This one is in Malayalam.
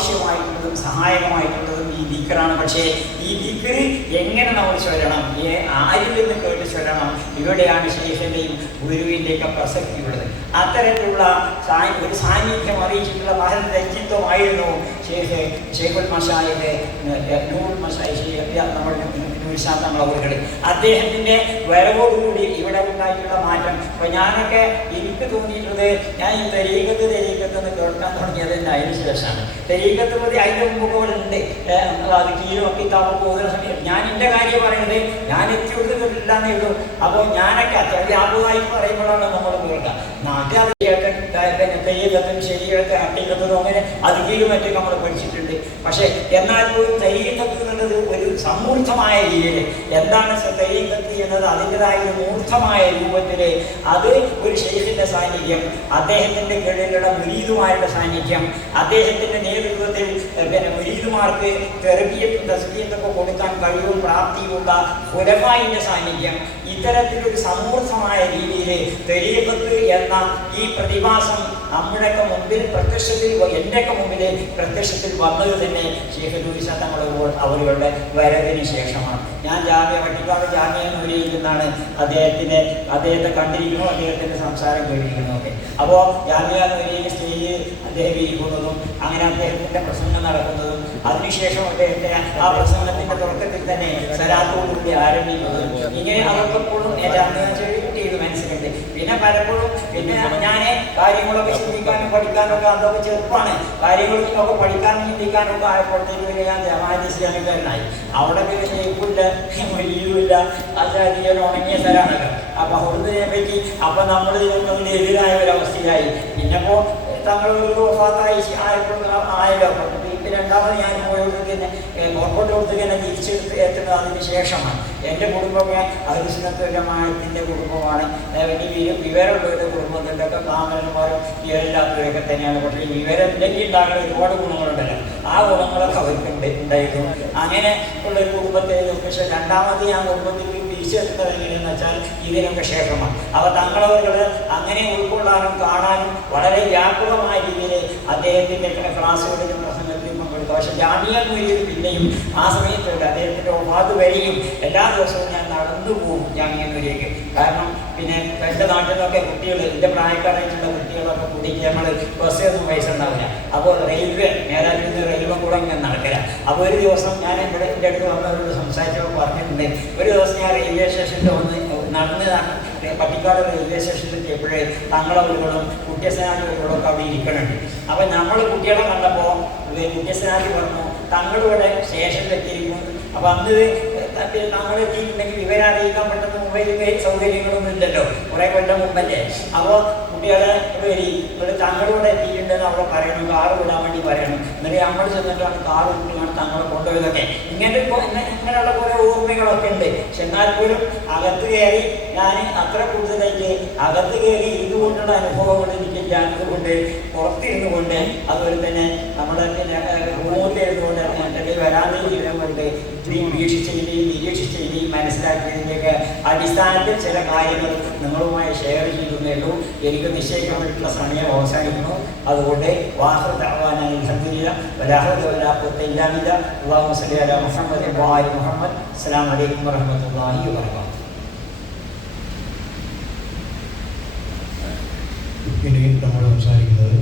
ആവശ്യമായിട്ടുള്ളതും സഹായകമായിട്ടുള്ളതും ഈ ദിക്റാണ്. പക്ഷേ ഈ ദിക്ർ എങ്ങനെ നമ്മൾ ചൊല്ലണം, ആരിൽ നിന്ന് കേട്ട് ചൊല്ലണം, ഇവിടെയാണ് ശൈഖിൻ്റെയും ഗുരുവിൻ്റെയൊക്കെ പ്രസക്തിയുള്ളത്. അത്തരത്തിലുള്ള ഒരു സാന്നിധ്യം അറിയിച്ചിട്ടുള്ള മഹൽ വ്യക്തിത്വമായിരുന്നു ഷെയ്ഖുൽ മശായിഖ് നൂറുൽ മശായിഖ് നമ്മൾ തങ്ങൾ. അദ്ദേഹത്തിൻ്റെ വരവോടുകൂടി ഇവിടെ ഉണ്ടായിട്ടുള്ള മാറ്റം. അപ്പോൾ ഞാനൊക്കെ എനിക്ക് തോന്നിയിട്ടുള്ളത്, ഞാൻ ഈ തെരീക്കത്ത് എന്ന് കേൾക്കാൻ തുടങ്ങിയത് തന്നെ അതിന് ശേഷമാണ്. തെരീക്കത്ത് പ്രതി അതിൻ്റെ മുമ്പുകളുണ്ട്, അത് കീഴൊക്കെ താമ പോകുന്ന സമയത്ത് ഞാൻ എൻ്റെ കാര്യം പറയുന്നത് ഞാൻ എത്തിയോട്ട് കേട്ടില്ലാന്നേ ഉള്ളൂ. അപ്പോൾ ഞാനൊക്കെ അത്യാവശ്യമായി പറയുമ്പോഴാണ് നമ്മൾ കേൾക്കുക. നാട്ടിൽ തെയ്യത്തും ശരിയൊക്കെ അട്ടിക്കത്തും അങ്ങനെ അധികം മറ്റും നമ്മൾ പഠിച്ചിട്ടുണ്ട്. പക്ഷേ എന്നാൽ പോലും തെയ്യത്ത് എന്നുള്ളത് ഒരു സമൂർദ്ധമായ രീതിയിൽ എന്താണ് തെയ്യത്ത് എന്നത് അതിൻ്റെതായ ഒരു മൂർദ്ധമായ രൂപത്തിൽ അത് ഒരു ശൈഖിൻ്റെ സാന്നിധ്യം, അദ്ദേഹത്തിൻ്റെ കീഴിലുള്ള മുരീദുമാരുടെ സാന്നിധ്യം, അദ്ദേഹത്തിൻ്റെ നേതൃത്വത്തിൽ മുരീദുമാർക്ക് തെർബിയത്തും തസ്ബീയത്തൊക്കെ കൊടുക്കാൻ കഴിവും പ്രാപ്തിയുള്ള ഖുലഫായിൻ്റെ സാന്നിധ്യം, ഇത്തരത്തിലൊരു സമൂർദ്ധമായ രീതിയിൽ തെരീഖത്ത് എന്ന ഈ പ്രതിഭാസം നമ്മുടെയൊക്കെ മുമ്പിൽ പ്രത്യക്ഷത്തിൽ, എൻ്റെയൊക്കെ മുമ്പിൽ പ്രത്യക്ഷത്തിൽ വന്നത് തന്നെ ശൈഖ് നൂരി തങ്ങൾ അവരുടെ വരവിന് ശേഷമാണ്. ഞാൻ വട്ടിക്കാട് ജാമ്യ നൂരിയിൽ നിന്നാണ് അദ്ദേഹത്തെ കണ്ടിരിക്കുന്നു, അദ്ദേഹത്തിൻ്റെ സംസാരം കേട്ടിരിക്കുന്നതൊക്കെ. അപ്പോൾ ജാമ്യ നൂരിയിൽ സ്റ്റേജിൽ അദ്ദേഹം ഇരിക്കുന്നതും അങ്ങനെ അദ്ദേഹത്തിൻ്റെ പ്രസംഗം നടക്കുന്നതും അതിനുശേഷം അദ്ദേഹത്തെ ആ പ്രസംഗത്തിൻ്റെ തുടക്കത്തിൽ തന്നെ സലാത്തോടുകൂടി ആരംഭിക്കുന്നതും ഇങ്ങനെ അതൊക്കെ എപ്പോഴും ചെയ്ത് മനസ്സിലുണ്ട്. പിന്നെ പലപ്പോഴും ഞാൻ കാര്യങ്ങളൊക്കെ ചിന്തിക്കാനും പഠിക്കാനൊക്കെ അതൊക്കെ ചെറുപ്പമാണ്. കാര്യങ്ങളൊക്കെ പഠിക്കാനും ചിന്തിക്കാനൊക്കെ ആയപ്പോഴത്തേക്ക് ഞാൻ ജമാഅത്ത് ഇസ്ലാമിക്കാരനായി. അവിടെ പിന്നെ ജയിപ്പില്ല, വലിയുമില്ല, ആചാര്യൻ ഉണങ്ങിയ സ്ഥലമാണല്ലോ. അപ്പോൾ അവിടുത്തെ പറ്റി അപ്പം നമ്മൾ ഇതിനൊന്നും എതിരായ ഒരവസ്ഥയായി. പിന്നെപ്പോൾ തങ്ങളൊരു വഫാത്തായി ആയല്ലോ. രണ്ടാമത് ഞാൻ പോയപ്പോഴത്തേക്ക് തന്നെ പുറത്തോട്ട് കൊടുത്തേക്ക് തന്നെ തിരിച്ചെത്തുന്നത് അതിന് ശേഷമാണ്. എൻ്റെ കുടുംബമൊക്കെ അഹ്ലുസുന്നത്തുൽ കുടുംബമാണ്. വലിയ വിവരമുള്ളവരുടെ കുടുംബത്തിൻ്റെയൊക്കെ കാമരന്മാരും വിവരമില്ലാത്തവരൊക്കെ തന്നെയാണ്. പക്ഷേ ഈ വിവരം ഇല്ലെങ്കിൽ ഉണ്ടാകുന്ന ഒരുപാട് ഗുണങ്ങളുണ്ടല്ലോ, ആ ഗുണങ്ങളൊക്കെ അവർക്ക് ഉണ്ടായിരുന്നു. അങ്ങനെ ഉള്ളൊരു കുടുംബത്തെ. പക്ഷേ രണ്ടാമത് ഞാൻ കുടുംബത്തിൽ തിരിച്ചെത്തുന്നത് എങ്ങനെയെന്ന് വെച്ചാൽ ഇതിനൊക്കെ ശേഷമാണ്. അപ്പോൾ തങ്ങളവர்கள் അങ്ങനെ ഉൾക്കൊള്ളാനും കാണാനും വളരെ വ്യാപകമായ രീതിയിൽ അദ്ദേഹത്തിൻ്റെ ക്ലാസ്സുകളിലും പ്രസംഗത്തിലും പങ്കെടുത്തു. പക്ഷേ ജാമിയ നൂരിയിൽ പിന്നെയും ആ സമയത്തുണ്ട് അദ്ദേഹത്തിൻ്റെ ഒഫാത്ത് വരെയും എല്ലാ ദിവസവും ഞാൻ നടന്നു പോകും ജാമിയ നൂരിലേക്ക്. കാരണം പിന്നെ എൻ്റെ നാട്ടിൽ നിന്നൊക്കെ കുട്ടികൾ, എൻ്റെ പ്രായക്കാരായിട്ടുള്ള കുട്ടികളൊക്കെ കൂടിക്ക് നമ്മൾ ബസ്സൊന്നും പൈസ ഉണ്ടാവില്ല. അപ്പോൾ റെയിൽവേ മേലാറ്റിൽ നിന്ന് റെയിൽവേ കൂടെ ഇങ്ങനെ നടക്കില്ല. അപ്പോൾ ഒരു ദിവസം ഞാൻ എൻ്റെ അടുത്ത് വന്നവരോട് സംസാരിച്ചപ്പോൾ പറഞ്ഞിട്ടുണ്ട്, ഒരു ദിവസം ഞാൻ റെയിൽവേ സ്റ്റേഷനിൽ വന്ന് നടന്ന് പട്ടിക്കാട് റെയിൽവേ സ്റ്റേഷനിൽ എത്തിയപ്പോഴേ തങ്ങളവരുകളും കുട്ടിയസനാദികളും ഒക്കെ അവിടെ ഇരിക്കണുണ്ട്. അപ്പം നമ്മൾ കുട്ടികളെ കണ്ടപ്പോൾ കുട്ടിയസനാദി പറഞ്ഞു തങ്ങളിവിടെ സ്റ്റേഷനിൽ എത്തിയിരിക്കുന്നു. അപ്പോൾ അന്ന് തങ്ങളെത്തിയിട്ടുണ്ടെങ്കിൽ വിവരറിയിക്കാൻ പെട്ടെന്ന് മൊബൈൽ സൗകര്യങ്ങളൊന്നും ഇല്ലല്ലോ, കുറേ കൊല്ലം മുമ്പല്ലേ. അപ്പോൾ കുട്ടികളെ ഇവിടെ തങ്ങളിവിടെ എത്തിയിട്ടുണ്ടെന്ന് അവിടെ പറയണം, കാറ് വിടാൻ വേണ്ടി പറയണം. എന്നിട്ട് നമ്മൾ ചെന്നിട്ടാണ് കാറ് വിട്ടുകൊണ്ട് തങ്ങളെ കൊണ്ടുപോയതൊക്കെ. ഇങ്ങനെയുള്ള കുറേ ഓർമ്മകളൊക്കെ ഉണ്ട്. പക്ഷെ എന്നാൽ പോലും അകത്ത് കയറി ഞാൻ അത്ര കൂടുതലായിട്ട് അകത്ത് കയറി ഇരുന്നുകൊണ്ടുള്ള അനുഭവങ്ങൾ എനിക്കില്ല. അതുകൊണ്ട് പുറത്തിരുന്നു കൊണ്ട് അതുപോലെ തന്നെ നമ്മുടെ റൂമിലിരുന്നുകൊണ്ട് അല്ലെങ്കിൽ വരാതിരുന്നുകൊണ്ട് വീക്ഷിച്ചതിൻ്റെയും നിരീക്ഷിച്ചതിൻ്റെയും മനസ്സിലാക്കിയതിൻ്റെയൊക്കെ അടിസ്ഥാനത്തിൽ ചില കാര്യങ്ങൾ നിങ്ങളുമായി ഷെയർ ചെയ്യുന്നേ ഉള്ളൂ. എനിക്ക് നിശ്ചയിക്കപ്പെട്ടിട്ടുള്ള സമയം അവസാനിക്കുന്നു. അതുകൊണ്ട് മുഹമ്മദ്. അസ്സലാമു അലൈക്കും വറഹ്മത്തുള്ളാഹി വബറകാതുഹു. ഇനി നമ്മൾ സംസാരിക്കുന്നത്